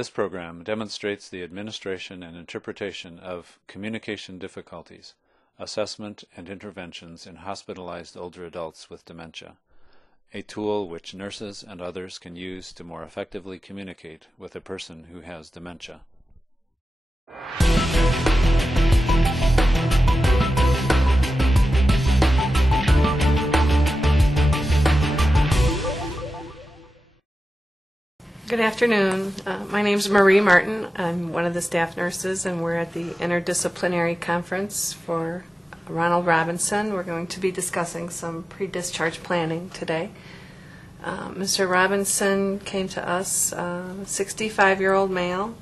This program demonstrates the administration and interpretation of communication difficulties, assessment and interventions in hospitalized older adults with dementia, a tool which nurses and others can use to more effectively communicate with a person who has dementia. Good afternoon. My name is Marie Martin. I'm one of the staff nurses, and we're at the Interdisciplinary Conference for Ronald Robinson. We're going to be discussing some pre-discharge planning today. Mr. Robinson came to us, a 65-year-old male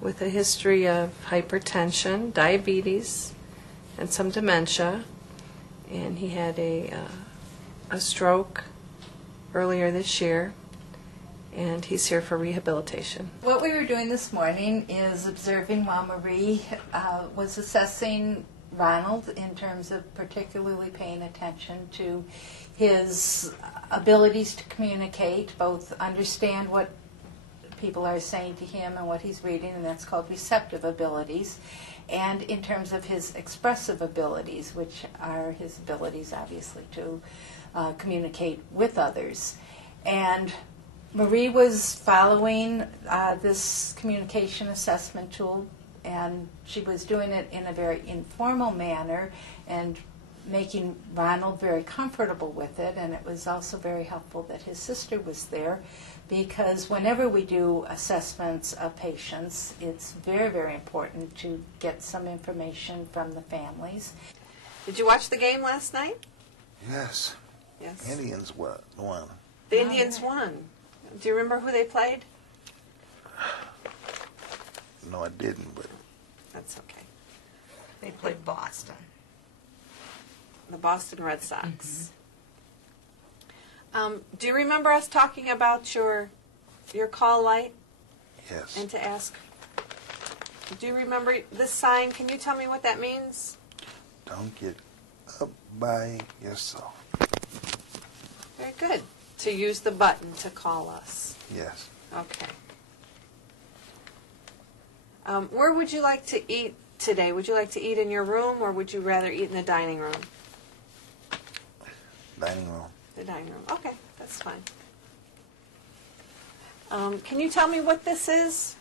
with a history of hypertension, diabetes, and some dementia, and he had a stroke earlier this year, and he's here for rehabilitation. What we were doing this morning is observing while Marie was assessing Ronald in terms of particularly paying attention to his abilities to communicate, both understand what people are saying to him and what he's reading, and that's called receptive abilities, and in terms of his expressive abilities, which are his abilities, obviously, to communicate with others. And Marie was following this communication assessment tool, and she was doing it in a very informal manner and making Ronald very comfortable with it. And it was also very helpful that his sister was there, because whenever we do assessments of patients, it's very, very important to get some information from the families. Did you watch the game last night? Yes. Yes. Indians won. The Indians won. Do you remember who they played? No, I didn't, but That's okay. They played Boston. The Boston Red Sox. Do you remember us talking about your call light yes. and to ask? Do you remember this sign? Can you tell me what that means? Don't get up by yourself. Very good. To use the button to call us. Yes. Okay. Where would you like to eat today? Would you like to eat in your room, or would you rather eat in the dining room? Dining room. The dining room. Okay, that's fine. Can you tell me what this is?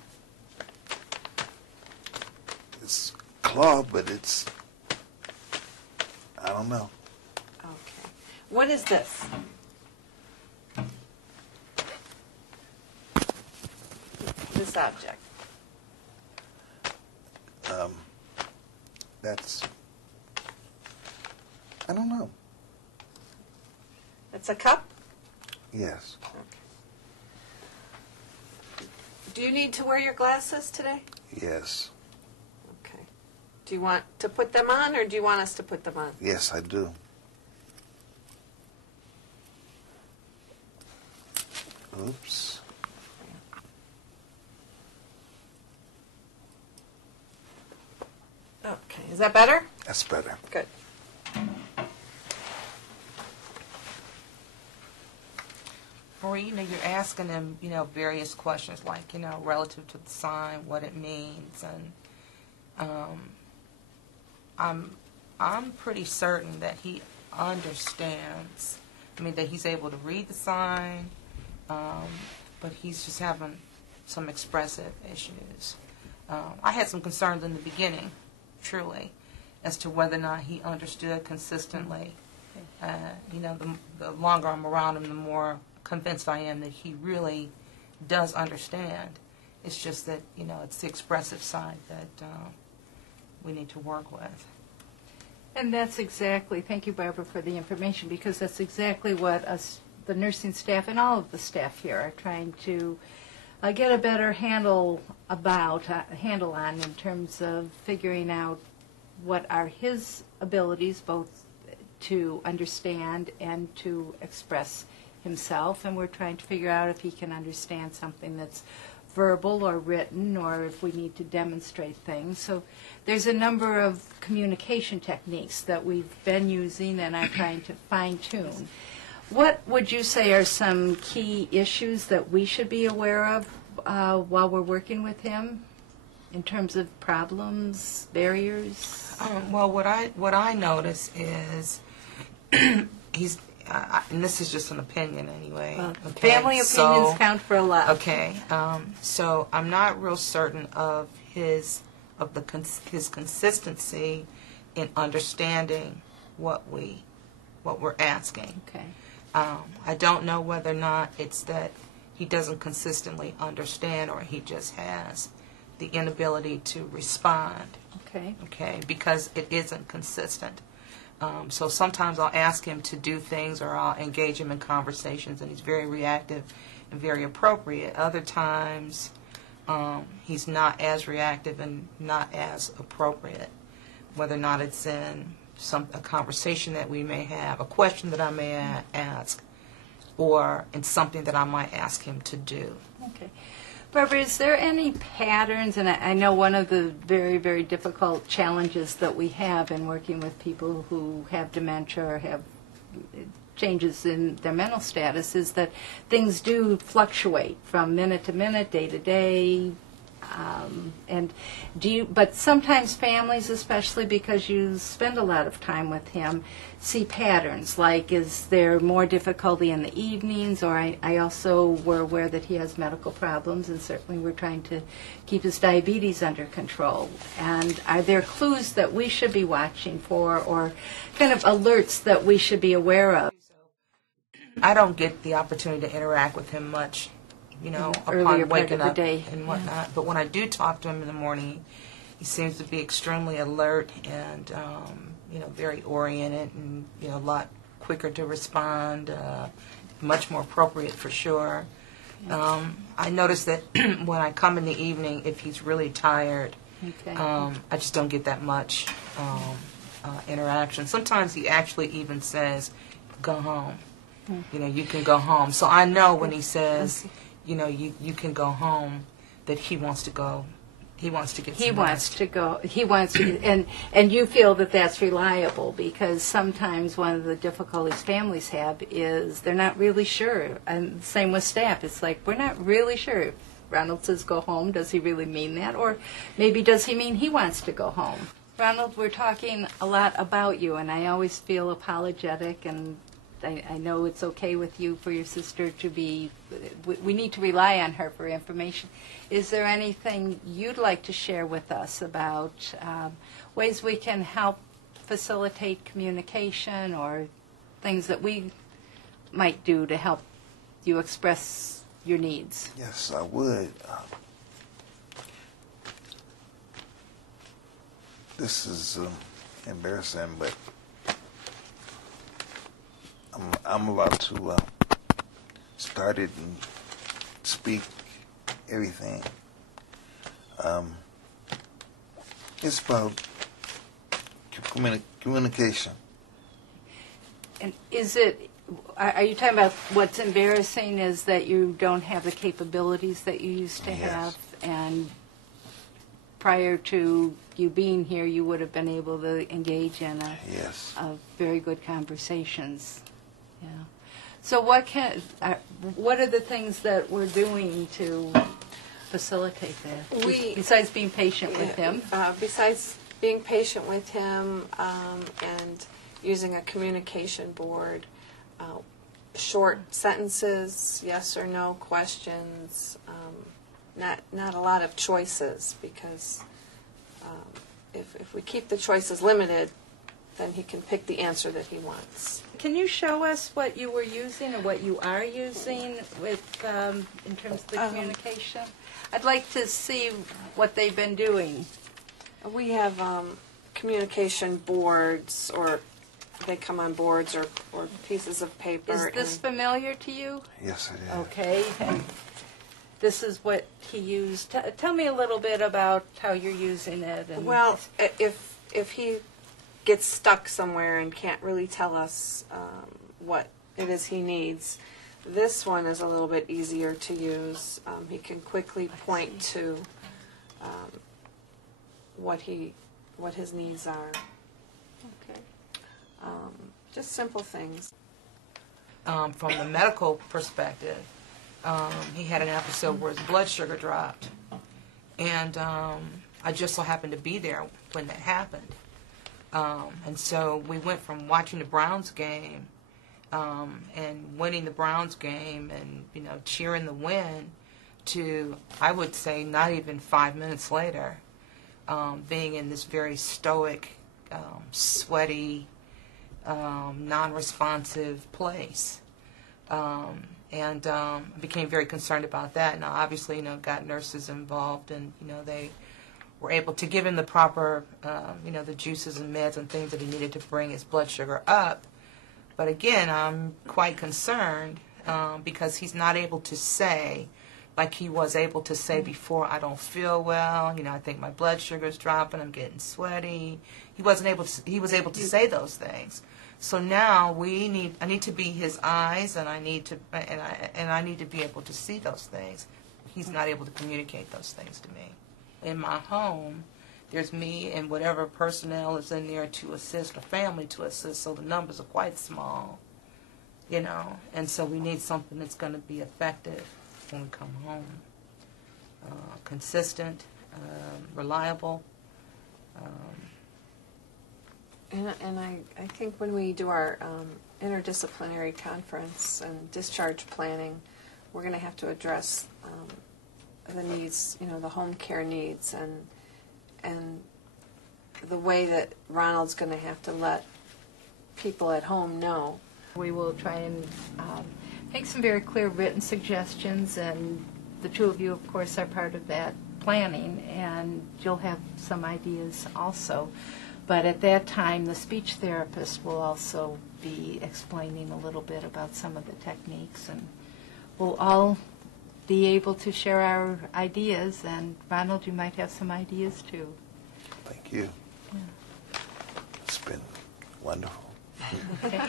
It's claw, but it's, I don't know. Okay. What is this? This object. That's, I don't know. It's a cup? Yes. Okay. Do you need to wear your glasses today? Yes. Okay. Do you want to put them on, or do you want us to put them on? Yes, I do. Oops. Okay. Is that better? That's better. Good. Marie, you're asking them, various questions like, relative to the sign, what it means, and I'm pretty certain that he understands. That he's able to read the sign, but he's just having some expressive issues. I had some concerns in the beginning, truly, as to whether or not he understood consistently. The longer I'm around him, the more convinced I am that he really does understand. It's just that, it's the expressive side that we need to work with. And that's exactly, thank you, Barbara, for the information, because that's exactly what us, the nursing staff and all of the staff here, are trying to get a better handle on in terms of figuring out what are his abilities, both to understand and to express himself, and we're trying to figure out if he can understand something that's verbal or written, or if we need to demonstrate things. So there's a number of communication techniques that we've been using and are trying to fine-tune. What would you say are some key issues that we should be aware of while we're working with him in terms of problems, barriers? Well, what I notice is he's, and this is just an opinion anyway. Well, okay? Family opinions count for a lot. Okay, so I'm not real certain of his consistency in understanding what we're asking. Okay. I don't know whether or not it's that he doesn't consistently understand or he just has the inability to respond. Okay. Okay, because it isn't consistent. So sometimes I'll ask him to do things or I'll engage him in conversations and he's very reactive and very appropriate. Other times he's not as reactive and not as appropriate, whether or not it's in a conversation that we may have, a question that I may ask, or in something that I might ask him to do. Okay. Barbara, is there any patterns, and I know one of the very, very difficult challenges that we have in working with people who have dementia or have changes in their mental status is that things do fluctuate from minute to minute, day to day, and but sometimes families, especially because you spend a lot of time with him, see patterns, like is there more difficulty in the evenings, or I also were aware that he has medical problems, and certainly we're trying to keep his diabetes under control. And are there clues that we should be watching for, or kind of alerts that we should be aware of? I don't get the opportunity to interact with him much, Earlier upon part waking of the up day. and whatnot. But when I do talk to him in the morning, he seems to be extremely alert and, very oriented and, a lot quicker to respond, much more appropriate for sure. I notice that when I come in the evening, if he's really tired, Okay. I just don't get that much interaction. Sometimes he actually even says, go home. You can go home. So I know when he says, you can go home, that he wants to go. He wants to get some rest. He wants to, and you feel that that's reliable, because sometimes one of the difficulties families have is they're not really sure. And same with staff. It's like, we're not really sure. If Ronald says go home, does he really mean that? Or maybe does he mean he wants to go home? Ronald, we're talking a lot about you, and I always feel apologetic, and I know it's okay with you for your sister to be, we need to rely on her for information. Is there anything you'd like to share with us about ways we can help facilitate communication, or things that we might do to help you express your needs? Yes, I would. This is embarrassing, but I'm about to start it and speak everything. It's about communication. And are you talking about what's embarrassing is that you don't have the capabilities that you used to Yes. have, and prior to you being here, you would have been able to engage in Yes. very good conversations. Yeah. So what are the things that we're doing to facilitate that? Besides being patient with him. Besides being patient with him and using a communication board, short sentences, yes or no questions, not a lot of choices, because if we keep the choices limited, then he can pick the answer that he wants. Can you show us what you were using or what you are using with in terms of the communication? I'd like to see what they've been doing. We have communication boards, or they come on boards or pieces of paper. Is this familiar to you? Yes, it is. Okay. And this is what he used. Tell me a little bit about how you're using it. And Well, if he gets stuck somewhere and can't really tell us what it is he needs, this one is a little bit easier to use. He can quickly point to what his needs are. Okay. Just simple things. From the medical perspective, he had an episode where his blood sugar dropped. And I just so happened to be there when that happened. And so we went from watching the Browns game and winning the Browns game and, cheering the win to, I would say, not even 5 minutes later, being in this very stoic, sweaty, non-responsive place. And I became very concerned about that. Now, obviously, got nurses involved, and, they were able to give him the proper, the juices and meds and things that he needed to bring his blood sugar up. But again, I'm quite concerned because he's not able to say, like he was able to say before, I don't feel well, I think my blood sugar's dropping, I'm getting sweaty. He was able to say those things. So now I need to be his eyes, and I need to be able to see those things. He's not able to communicate those things to me. In my home, there's me and whatever personnel is in there to assist, or family to assist, so the numbers are quite small, and so we need something that's going to be effective when we come home. Consistent, reliable. And I think when we do our interdisciplinary conference and discharge planning, we're going to have to address the needs, the home care needs, and the way that Ronald's going to have to let people at home know. We will try and make some very clear written suggestions, and the two of you, of course, are part of that planning, and you'll have some ideas also. But at that time, the speech therapist will also be explaining a little bit about some of the techniques, and we'll all be able to share our ideas. And Ronald, you might have some ideas too. Thank you. Yeah. It's been wonderful. Okay.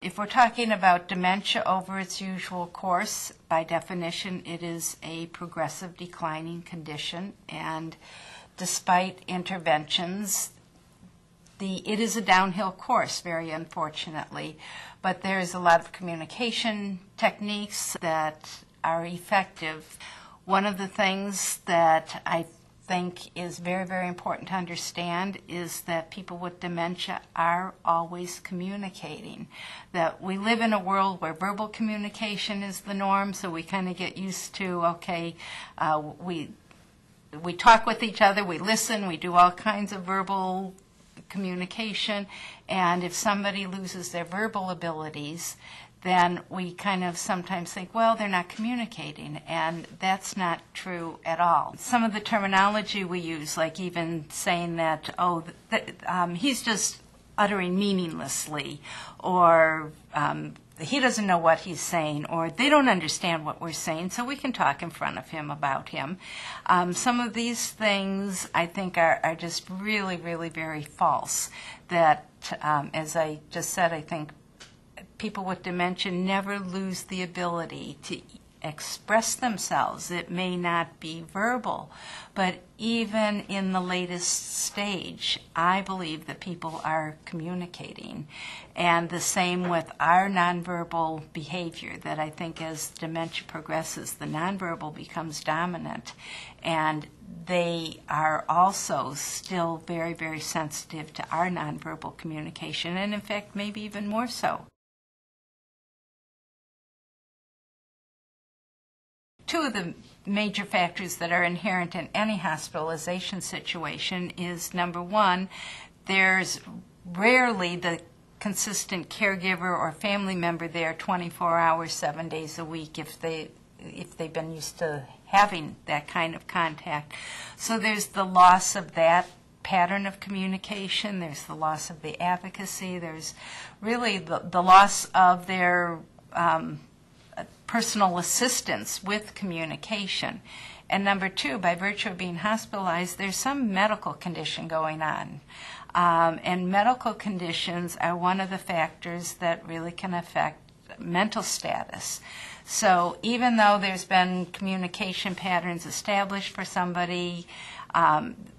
If we're talking about dementia over its usual course, by definition, it is a progressive declining condition, and despite interventions, it is a downhill course, very unfortunately. But there's a lot of communication techniques that are effective. One of the things that I think is very, very important to understand is that people with dementia are always communicating. That we live in a world where verbal communication is the norm, so we kind of get used to, okay, we talk with each other, we listen, we do all kinds of verbal communication, and if somebody loses their verbal abilities, then we kind of sometimes think, well, they're not communicating, and that's not true at all. Some of the terminology we use, like even saying that, he's just uttering meaninglessly, or he doesn't know what he's saying, or they don't understand what we're saying, so we can talk in front of him about him. Some of these things, I think, are just really, really very false. That, as I just said, I think people with dementia never lose the ability to express themselves. It may not be verbal, but even in the latest stage, I believe that people are communicating. And the same with our nonverbal behavior, that I think as dementia progresses, the nonverbal becomes dominant. And they are also still very, very sensitive to our nonverbal communication, and in fact, maybe even more so. Two of the major factors that are inherent in any hospitalization situation is, number one, there's rarely the consistent caregiver or family member there 24 hours, 7 days a week if they've been used to having that kind of contact. So there's the loss of that pattern of communication, there's the loss of the advocacy, there's really the loss of their personal assistance with communication. And number two, by virtue of being hospitalized, there's some medical condition going on. And medical conditions are one of the factors that really can affect mental status. So even though there's been communication patterns established for somebody,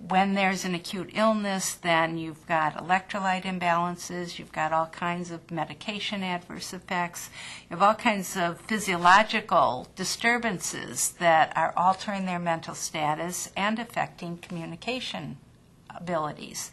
when there's an acute illness, then you've got electrolyte imbalances, you've got all kinds of medication adverse effects, you have all kinds of physiological disturbances that are altering their mental status and affecting communication abilities.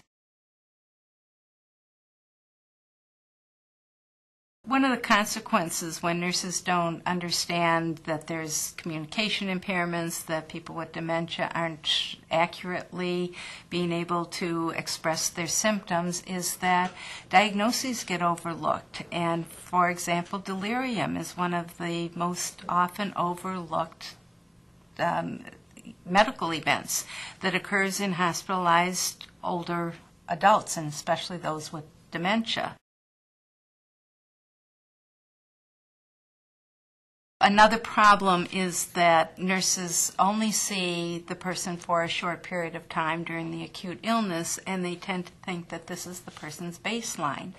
One of the consequences when nurses don't understand that there's communication impairments, that people with dementia aren't accurately being able to express their symptoms, is that diagnoses get overlooked. And, for example, delirium is one of the most often overlooked medical events that occurs in hospitalized older adults, and especially those with dementia. Another problem is that nurses only see the person for a short period of time during the acute illness, and they tend to think that this is the person's baseline.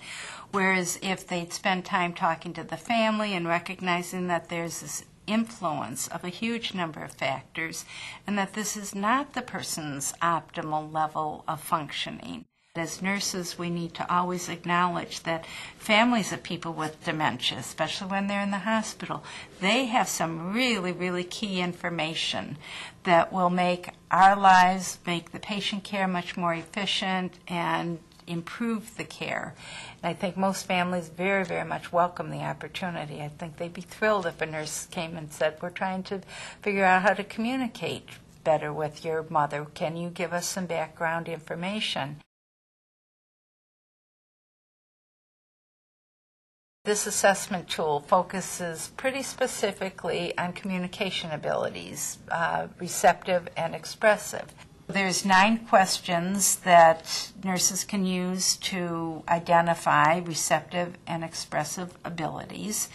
Whereas if they'd spend time talking to the family and recognizing that there's this influence of a huge number of factors and that this is not the person's optimal level of functioning. As nurses, we need to always acknowledge that families of people with dementia, especially when they're in the hospital, they have some really, really key information that will make our lives, make the patient care much more efficient, and improve the care. And I think most families very, very much welcome the opportunity. I think they'd be thrilled if a nurse came and said, "We're trying to figure out how to communicate better with your mother. Can you give us some background information?" This assessment tool focuses pretty specifically on communication abilities, receptive and expressive. There's 9 questions that nurses can use to identify receptive and expressive abilities.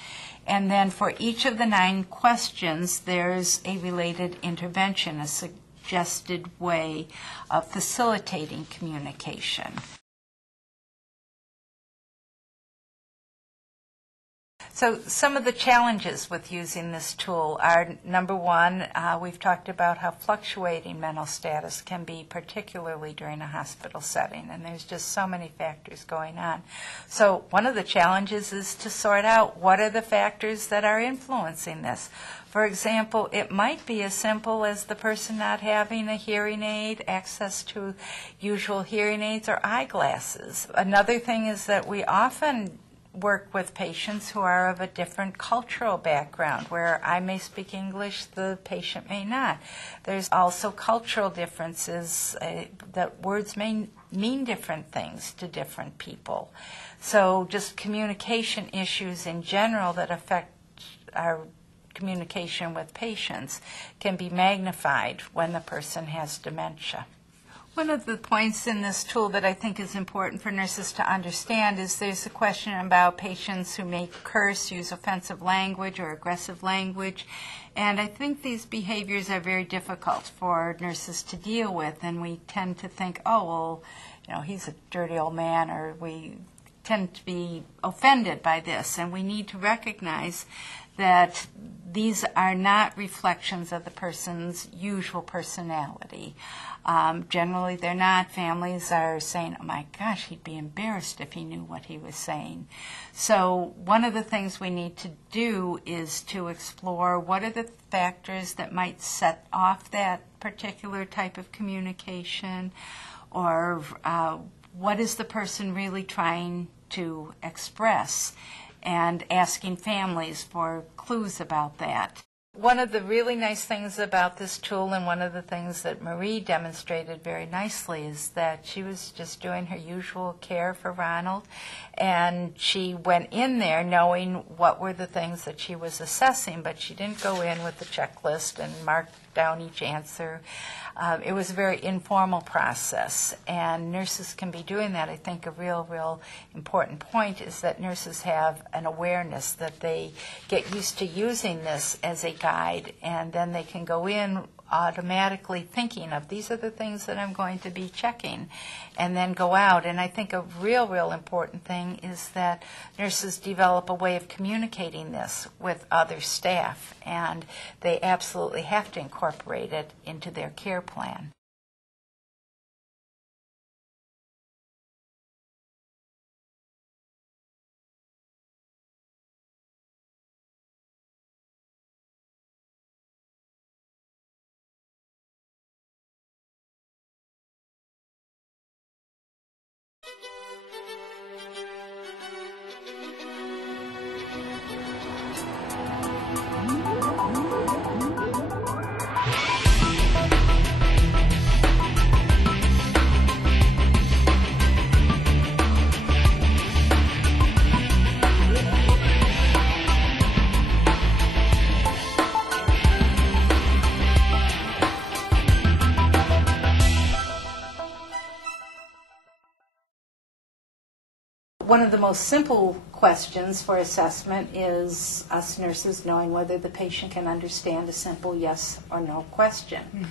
And then for each of the 9 questions, there's a related intervention, a suggested way of facilitating communication. So some of the challenges with using this tool are, number one, we've talked about how fluctuating mental status can be, particularly during a hospital setting, and there's just so many factors going on. So one of the challenges is to sort out what are the factors that are influencing this. For example, it might be as simple as the person not having a hearing aid, access to usual hearing aids or eyeglasses. Another thing is that we often work with patients who are of a different cultural background, where I may speak English, the patient may not. There's also cultural differences, that words may mean different things to different people. So just communication issues in general that affect our communication with patients can be magnified when the person has dementia. One of the points in this tool that I think is important for nurses to understand is there's a question about patients who may curse, use offensive language or aggressive language, and I think these behaviors are very difficult for nurses to deal with, and we tend to think, oh, well, you know, he's a dirty old man, or we tend to be offended by this, and we need to recognize that these are not reflections of the person's usual personality. Generally, they're not. Families are saying, oh my gosh, he'd be embarrassed if he knew what he was saying. So one of the things we need to do is to explore what are the factors that might set off that particular type of communication, or what is the person really trying to express, and asking families for clues about that. One of the really nice things about this tool, and one of the things that Marie demonstrated very nicely, is that she was just doing her usual care for Ronald, and she went in there knowing what were the things that she was assessing, but she didn't go in with the checklist and mark down each answer. It was a very informal process, and nurses can be doing that. I think a real important point is that nurses have an awareness that they get used to using this as a guide, and then they can go in automatically thinking of these are the things that I'm going to be checking, and then go out. And I think a real important thing is that nurses develop a way of communicating this with other staff, and they absolutely have to incorporate it into their care plan. One of the most simple questions for assessment is us nurses knowing whether the patient can understand a simple yes or no question. Mm-hmm.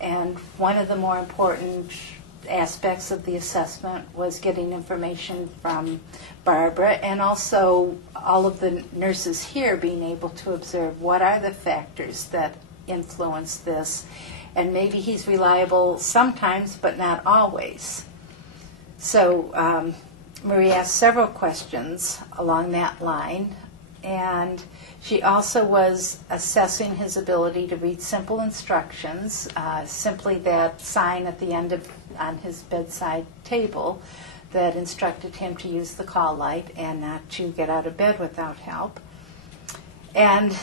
And one of the more important aspects of the assessment was getting information from Barbara, and also all of the nurses here being able to observe what are the factors that influence this. And maybe he's reliable sometimes, but not always. So Marie asked several questions along that line, and she also was assessing his ability to read simple instructions, simply that sign at the end of on his bedside table that instructed him to use the call light and not to get out of bed without help. And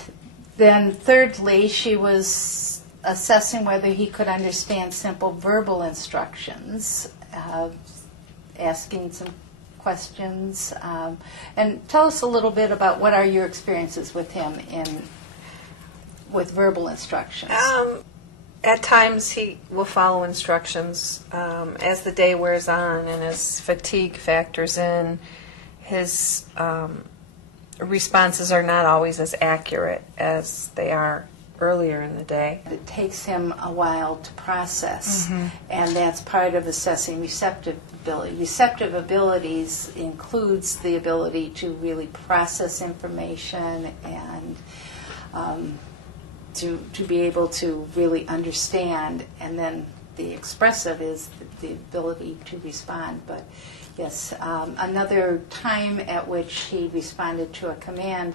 then thirdly, she was assessing whether he could understand simple verbal instructions, asking some questions, and tell us a little bit about what are your experiences with him with verbal instructions. At times he will follow instructions. As the day wears on and as fatigue factors in, his responses are not always as accurate as they are earlier in the day. It takes him a while to process, and that's part of assessing receptive ability. Receptive abilities includes the ability to really process information and to be able to really understand, and then the expressive is the ability to respond. But yes, another time at which he responded to a command,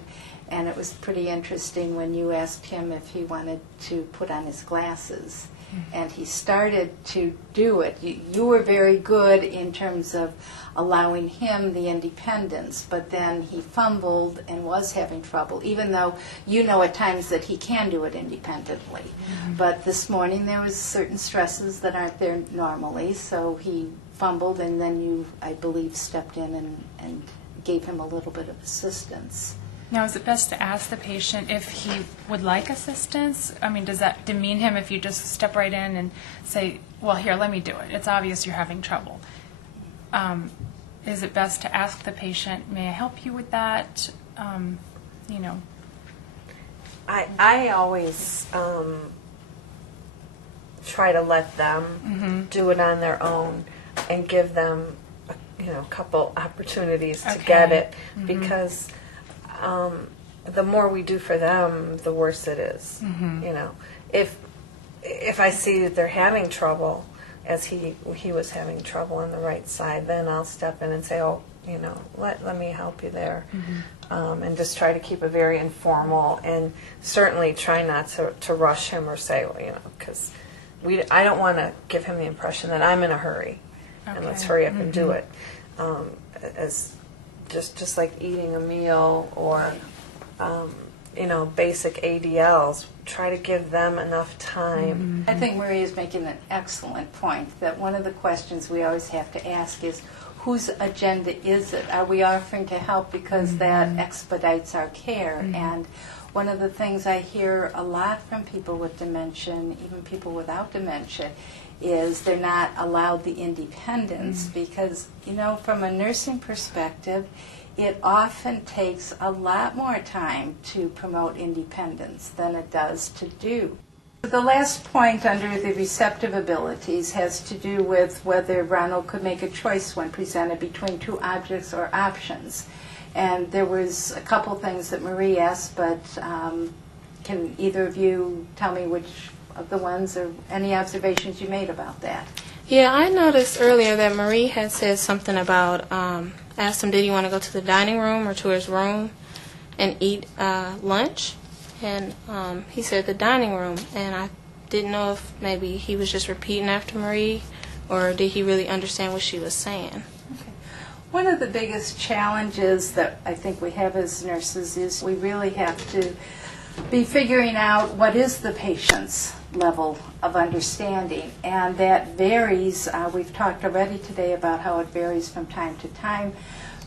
and it was pretty interesting when you asked him if he wanted to put on his glasses. And he started to do it. You were very good in terms of allowing him the independence, but then he fumbled and was having trouble, even though you know at times that he can do it independently. But this morning there was certain stresses that aren't there normally, so he fumbled, and then you, I believe, stepped in and gave him a little bit of assistance. Now, is it best to ask the patient if he would like assistance? I mean, does that demean him if you just step right in and say, well, here, let me do it. It's obvious you're having trouble. Is it best to ask the patient, may I help you with that? You know. I always try to let them do it on their own and give them a couple opportunities to get it, because the more we do for them, the worse it is. You know, if I see that they're having trouble, as he was having trouble on the right side, then I'll step in and say, oh, let me help you there, and just try to keep it very informal, and certainly try not to rush him or say, because I don't want to give him the impression that I'm in a hurry, and let's hurry up and do it. As just like eating a meal or basic ADLs, try to give them enough time. I think Marie is making an excellent point, that one of the questions we always have to ask is, whose agenda is it? Are we offering to help because that expedites our care? And one of the things I hear a lot from people with dementia, even people without dementia, is they're not allowed the independence because, from a nursing perspective, it often takes a lot more time to promote independence than it does to do The last point under the receptive abilities has to do with whether Ronald could make a choice when presented between two objects or options. And there was a couple things that Marie asked, but can either of you tell me which of the ones or any observations you made about that? Yeah, I noticed earlier that Marie had said something about, asked him did he want to go to the dining room or to his room and eat lunch. And he said the dining room, and I didn't know if maybe he was just repeating after Marie, or did he really understand what she was saying? Okay. One of the biggest challenges that I think we have as nurses is we really have to be figuring out what is the patient's level of understanding, and that varies. We've talked already today about how it varies from time to time.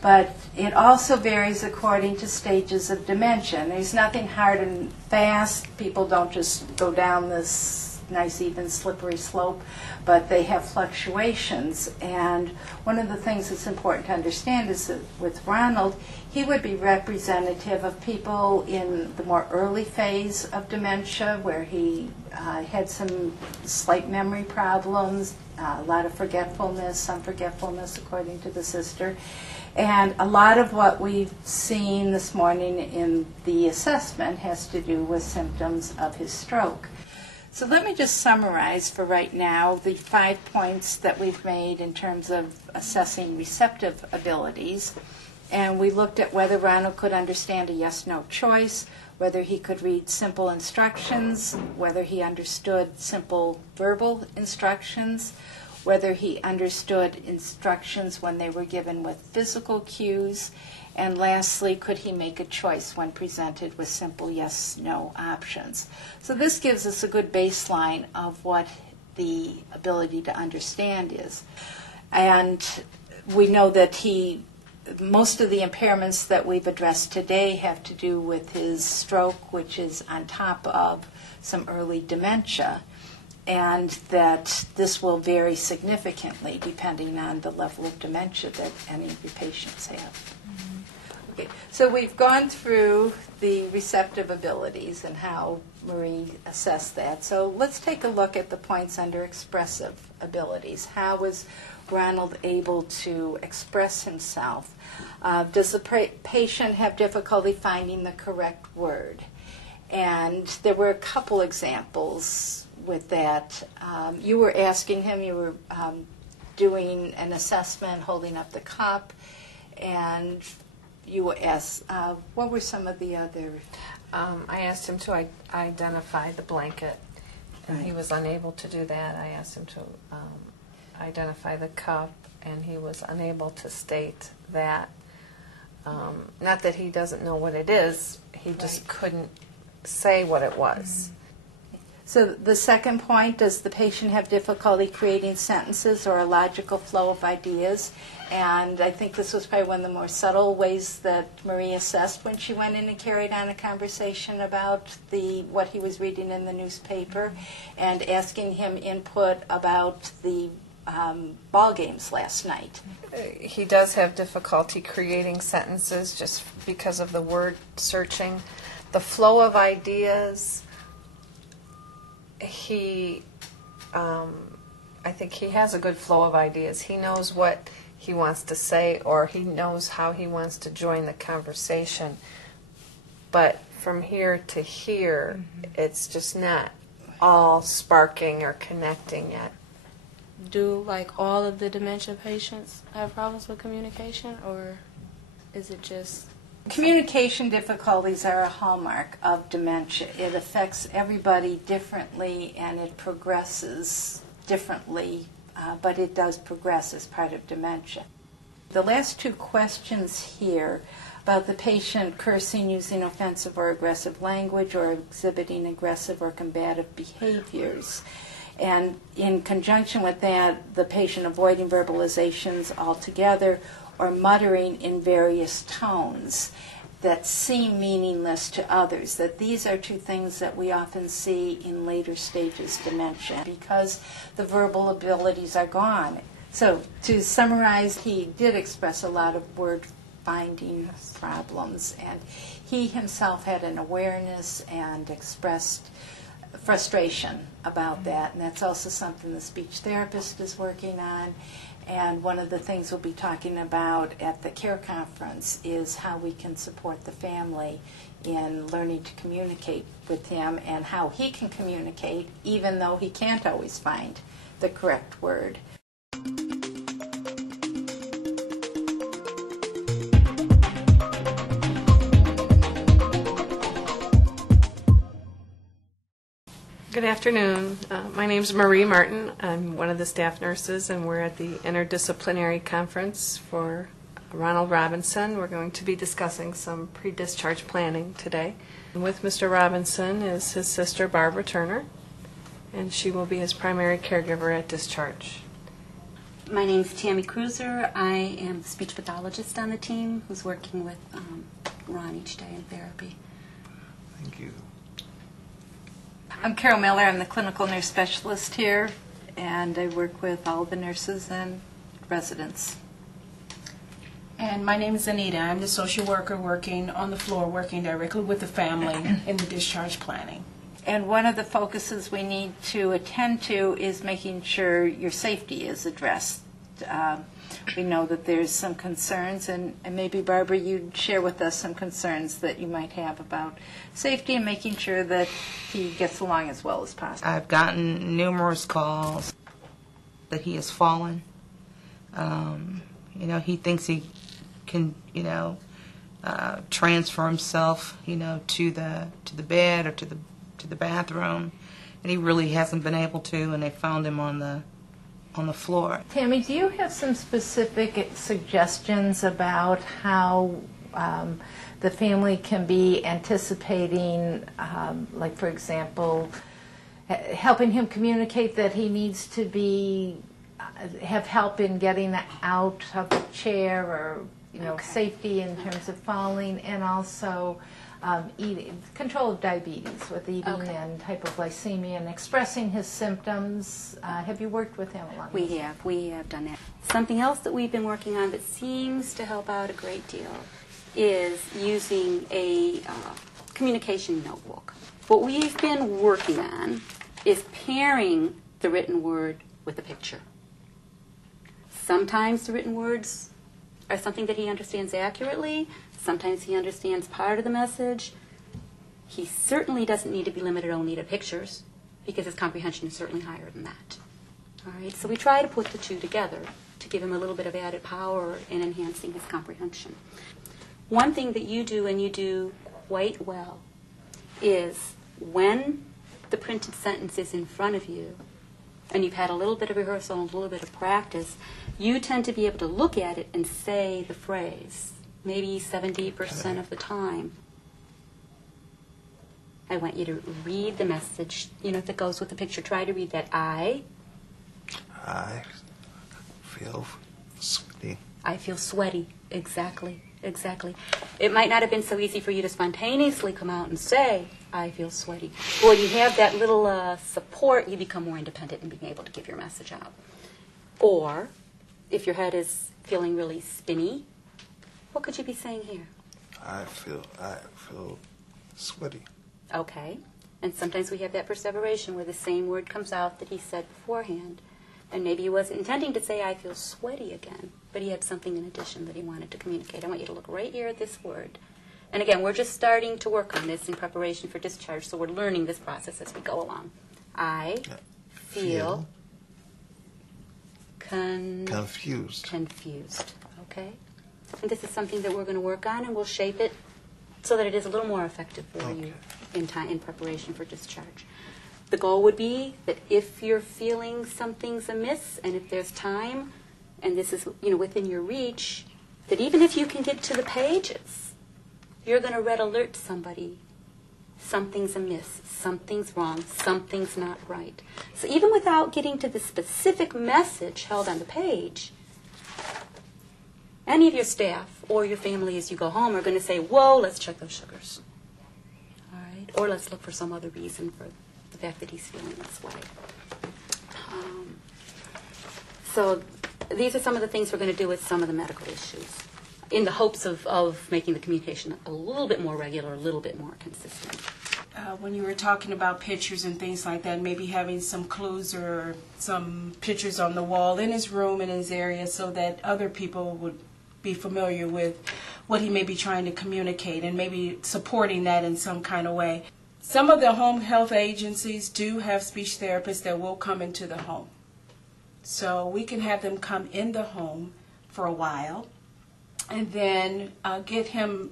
But it also varies according to stages of dementia. And there's nothing hard and fast. People don't just go down this nice, even, slippery slope, but they have fluctuations. And one of the things that's important to understand is that with Ronald, he would be representative of people in the more early phase of dementia, where he had some slight memory problems, a lot of forgetfulness, some forgetfulness according to the sister. And a lot of what we've seen this morning in the assessment has to do with symptoms of his stroke. So let me just summarize for right now the 5 points that we've made in terms of assessing receptive abilities. And we looked at whether Ronald could understand a yes-no choice, whether he could read simple instructions, whether he understood simple verbal instructions, whether he understood instructions when they were given with physical cues, and lastly, could he make a choice when presented with simple yes-no options. So this gives us a good baseline of what the ability to understand is. And we know that most of the impairments that we've addressed today have to do with his stroke, which is on top of some early dementia, and that this will vary significantly depending on the level of dementia that any of your patients have. Mm-hmm. Okay, so we've gone through the receptive abilities and how Marie assessed that. So let's take a look at the points under expressive abilities. How was Ronald able to express himself? Does the patient have difficulty finding the correct word? And there were a couple examples with that. You were asking him, you were doing an assessment, holding up the cup, and you were asked, what were some of the other? I asked him to identify the blanket, and he was unable to do that. I asked him to identify the cup, and he was unable to state that. Not that he doesn't know what it is, he just couldn't say what it was. Mm-hmm. So the second point, does the patient have difficulty creating sentences or a logical flow of ideas? And I think this was probably one of the more subtle ways that Marie assessed when she went in and carried on a conversation about what he was reading in the newspaper, and asking him input about the ball games last night. He does have difficulty creating sentences just because of the word searching. The flow of ideas, I think he has a good flow of ideas. He knows what he wants to say, or he knows how he wants to join the conversation. But from here to here, it's just not all sparking or connecting yet. Do all of the dementia patients have problems with communication, or is it just... Communication difficulties are a hallmark of dementia. It affects everybody differently, and it progresses differently, but it does progress as part of dementia. The last 2 questions here about the patient cursing, using offensive or aggressive language, or exhibiting aggressive or combative behaviors. And in conjunction with that, the patient avoiding verbalizations altogether, or muttering in various tones that seem meaningless to others, that these are 2 things that we often see in later stages dementia because the verbal abilities are gone. So to summarize, he did express a lot of word-finding problems, and he himself had an awareness and expressed frustration about that, and that's also something the speech therapist is working on. And one of the things we'll be talking about at the CARE conference is how we can support the family in learning to communicate with him and how he can communicate even though he can't always find the correct word. Good afternoon. My name is Marie Martin. I'm one of the staff nurses, and we're at the Interdisciplinary Conference for Ronald Robinson. We're going to be discussing some pre-discharge planning today. And with Mr. Robinson is his sister, Barbara Turner, and she will be his primary caregiver at discharge. My name's Tammy Cruiser. I am the speech pathologist on the team who's working with Ron each day in therapy. Thank you. I'm Carol Miller. I'm the clinical nurse specialist here, and I work with all the nurses and residents. And my name is Anita. I'm the social worker working on the floor, working directly with the family in the discharge planning. And one of the focuses we need to attend to is making sure your safety is addressed. We know that there's some concerns, and maybe, Barbara, you'd share with us some concerns that you might have about safety and making sure that he gets along as well as possible. I've gotten numerous calls that he has fallen. He thinks he can, transfer himself, to the bed or to the bathroom, and he really hasn't been able to. And they found him on the floor. Tammy, do you have some specific suggestions about how the family can be anticipating, like, for example, helping him communicate that he needs to have help in getting out of the chair, or safety in terms of falling, and also eating, control of diabetes with eating and hypoglycemia, and expressing his symptoms. Have you worked with him along this? We have done that. Something else that we've been working on that seems to help out a great deal is using a communication notebook. What we've been working on is pairing the written word with a picture. Sometimes the written words are something that he understands accurately. Sometimes he understands part of the message. He certainly doesn't need to be limited only to pictures, because his comprehension is certainly higher than that. All right, so we try to put the two together to give him a little bit of added power in enhancing his comprehension. One thing that you do, and you do quite well, is when the printed sentence is in front of you, and you've had a little bit of rehearsal and a little bit of practice, you tend to be able to look at it and say the phrase, maybe 70% of the time. I want you to read the message, that goes with the picture. Try to read that. I feel sweaty. I feel sweaty. Exactly. It might not have been so easy for you to spontaneously come out and say, I feel sweaty. But when you have that little support, you become more independent in being able to give your message out. Or, if your head is feeling really spinny, what could you be saying here? I feel sweaty. Okay. And sometimes we have that perseveration where the same word comes out that he said beforehand. And maybe he wasn't intending to say, I feel sweaty again, but he had something in addition that he wanted to communicate. I want you to look right here at this word. And again, we're just starting to work on this in preparation for discharge, so we're learning this process as we go along. I feel confused. Okay? And this is something that we're going to work on, and we'll shape it so that it is a little more effective for you in preparation for discharge. The goal would be that if you're feeling something's amiss, and if there's time, and this is within your reach, that even if you can get to the pages, you're going to red alert somebody. Something's amiss, something's wrong, something's not right. So even without getting to the specific message held on the page, any of your staff or your family as you go home are going to say, whoa, let's check those sugars. All right? Or let's look for some other reason for the fact that he's feeling this way. So these are some of the things we're going to do with some of the medical issues in the hopes of making the communication a little bit more regular, a little bit more consistent. when you were talking about pictures and things like that, maybe having some clues or some pictures on the wall in his room, in his area, so that other people would be familiar with what he may be trying to communicate and maybe supporting that in some kind of way. Some of the home health agencies do have speech therapists that will come into the home. So we can have them come in the home for a while and then get him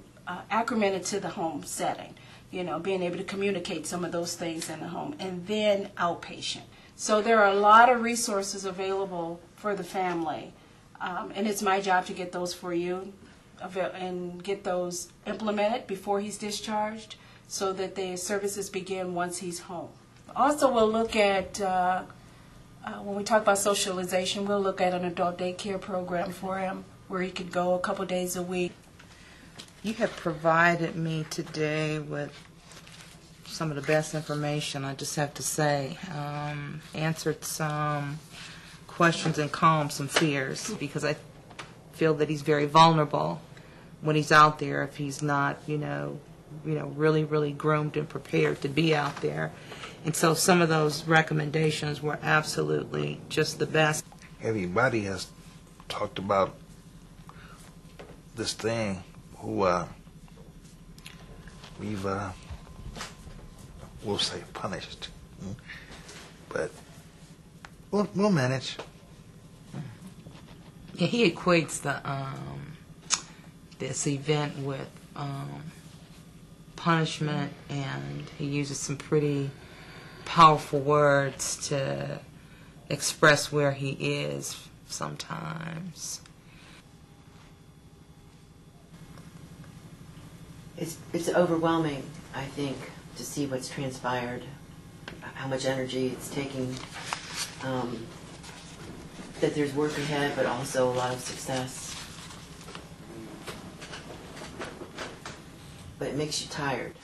acclimated to the home setting, you know, being able to communicate some of those things in the home, and then outpatient. So there are a lot of resources available for the family, and it's my job to get those for you and get those implemented before he's discharged so that the services begin once he's home. Also, we'll look at, when we talk about socialization, we'll look at an adult daycare program for him where he could go a couple days a week. You have provided me today with some of the best information, I just have to say. Answered some questions and calmed some fears, because I feel that he's very vulnerable when he's out there if he's not, really, really groomed and prepared to be out there. And so some of those recommendations were absolutely just the best. Everybody has talked about this thing who we've, we'll say punished. But we'll manage. Yeah, he equates this event with punishment, and he uses some pretty powerful words to express where he is sometimes. It's overwhelming, I think, to see what's transpired, how much energy it's taking, that there's work ahead, but also a lot of success. But it makes you tired.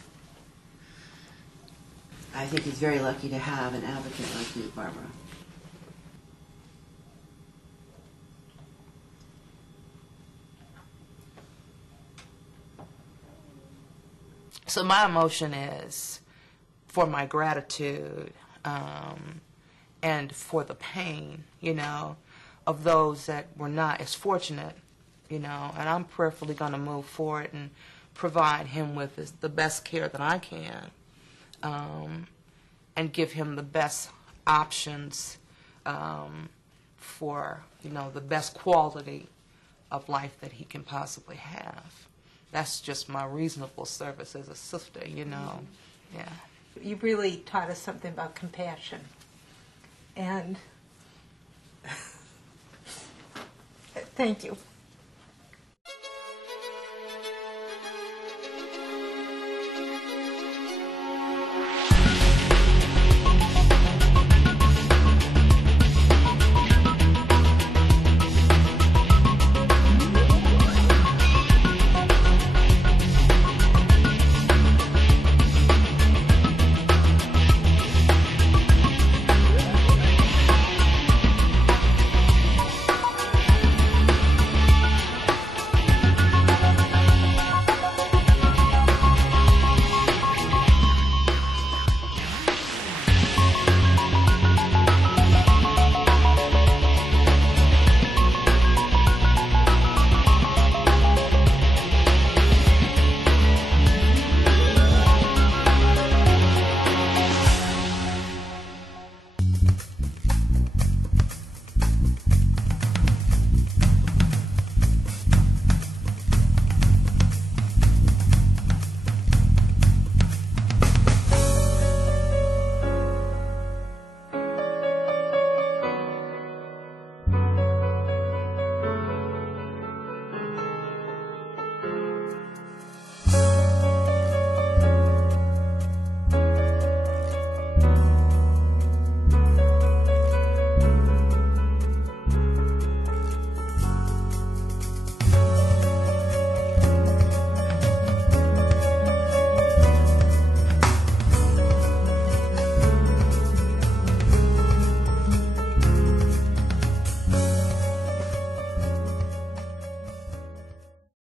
I think he's very lucky to have an advocate like you, Barbara. So my emotion is for my gratitude and for the pain, of those that were not as fortunate, and I'm prayerfully going to move forward and provide him with the best care that I can, and give him the best options for, the best quality of life that he can possibly have. That's just my reasonable service as a sister, Yeah. You really taught us something about compassion. And thank you.